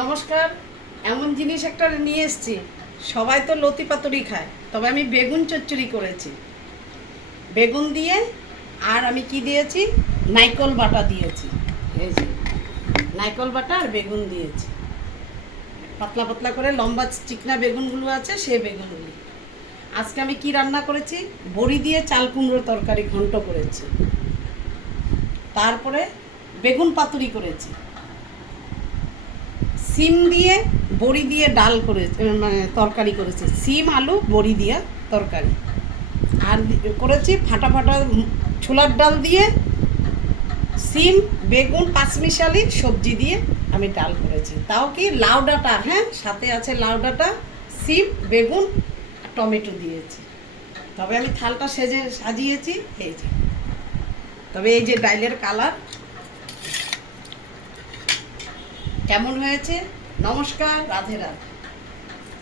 নমস্কার। এমন জিনিস একটা নিয়ে এসেছি, সবাই তো লতি পাতুরি খায়, তবে আমি বেগুন চচ্চড়ি করেছি বেগুন দিয়ে। আর আমি কি দিয়েছি, নারকেল বাটা দিয়েছি। এই যে নারকেল বাটা আর বেগুন দিয়েছি, পাতলা পাতলা করে লম্বা চিকনা বেগুনগুলো আছে সেই বেগুনগুলি। আজকে আমি কি রান্না করেছি, বড়ি দিয়ে চাল কুমড়োর তরকারি ঘন্ট করেছি, তারপরে বেগুন পাতুরি করেছি, সিম দিয়ে বড়ি দিয়ে ডাল করে মানে তরকারি করেছি, সিম আলু বড়ি দিয়ে তরকারি। আর করেছি ফাটা ফাটা ছোলার ডাল দিয়ে সিম বেগুন পাঁচমিশালি সবজি দিয়ে আমি ডাল করেছি। তাও কি লাউ ডাঁটা, হ্যাঁ সাথে আছে লাউ ডাঁটা, সিম বেগুন টমেটো দিয়েছি। তবে আমি থালটা সাজিয়েছি এই যে। তবে এই যে ডালের কালার কেমন হয়েছে। নমস্কার, রাধে রাধে।